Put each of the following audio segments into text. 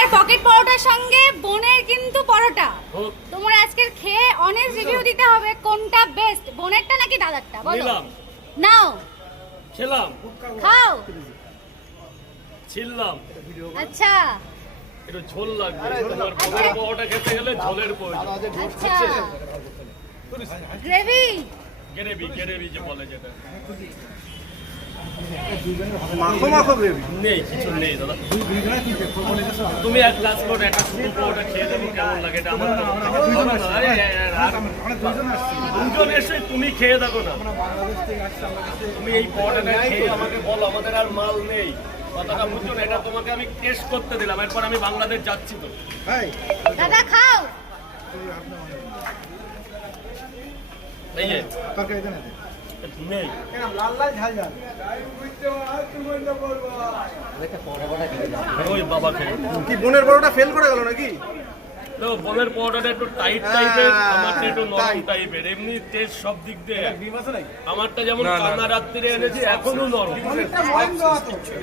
দাদার পকেট পরোটার সঙ্গে বোনের কিন্তু পরোটা। তোমার আজকের খেয়ে অনেস্ট রিভিউ দিতে হবে কোনটা বেস্ট, বোনেরটা নাকি দাদারটা, বলো। নাও খেলাম, খাও, ছিললাম। আচ্ছা একটু ঝোল লাগবে, তোমার বোনের পরোটা খেতে গেলে ঝোলের প্রয়োজন। আচ্ছা, গ্রেভি গ্রেভি যে বলে যেটা মাখো মাখো গ্রেভি নেই, কিছু নেই দাদা। তুমি এক গ্লাস করে একটা শুধু পরোটা খেয়ে দেবো, কেমন লাগে এটা আমার তো। দুজন এসে তুমি খেয়ে দেখো না, তুমি এই পরোটাটা খেয়ে আমাকে বলো আমাদের আর মাল নেই, কথাটা বুঝছো না? এটা তোমাকে আমি টেস্ট করতে দিলাম, এরপর আমি বাংলাদেশ যাচ্ছি তো। দাদা খাও। এই যে নেই, ওই বাবা খেয়ে কি বোনের বড়টা ফেল করে গেল নাকি? দেখো বোনের পরোটাটা একটু টাইট টাইপের, আমারটা একটু নরম টাইপের। এমনি টেস্ট সব দিক দিয়ে আমারটা যেমন কান্না রাত্রিরে এনেছি এখনো নরম,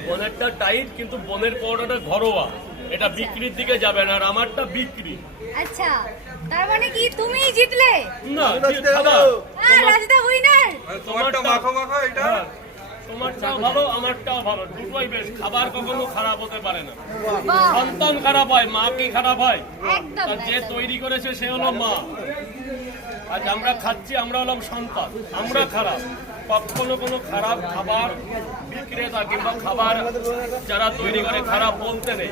বোনেরটা টাইট, কিন্তু বোনের পরোটাটা ঘরোয়া, এটা বিক্রির দিকে যাবে না, আর আমারটা বিক্রি। আচ্ছা, তার মানে কি তুমিই জিতলে? না খাবার রাজদা উইনার। তোমারটা মাখো মাখো, এটা তোমারটাও ভালো আমারটাও ভালো, দুটোই বেশ। খাবার কখনো খারাপ হতে পারে না, সন্তান খারাপ হয়, মা কি খারাপ হয়? একদম আর যে তৈরি করেছে সে হলো মা, আজ আমরা খাচ্ছি আমরা হলাম সন্তান, আমরা খারাপ। কখনো কোনো খারাপ খাবার বিক্রেতা কিংবা খাবার যারা তৈরি করে খারাপ বলতে নেই।